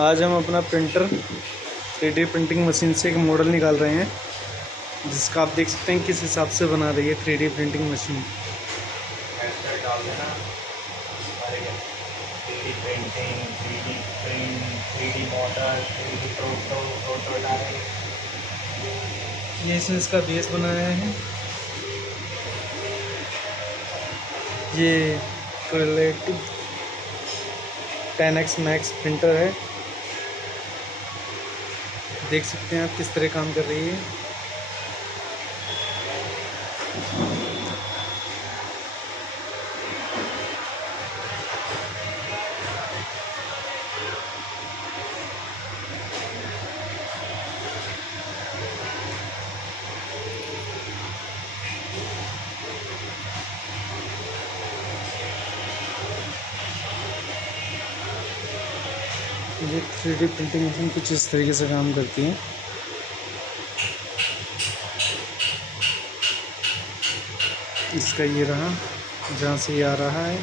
आज हम अपना प्रिंटर 3D प्रिंटिंग मशीन से एक मॉडल निकाल रहे हैं, जिसका आप देख सकते हैं किस हिसाब से बना रही है 3D प्रिंटिंग मशीन। डाल देना 3D painting, 3D print, 3D model, 3D prototype. ये इसने इसका बेस बनाया है। ये क्रिएटिव 10X मैक्स प्रिंटर है, देख सकते हैं आप किस तरह काम कर रही है। ये 3D प्रिंटिंग मशीन कुछ इस तरीके से काम करती है। इसका ये रहा, जहाँ से ये आ रहा है।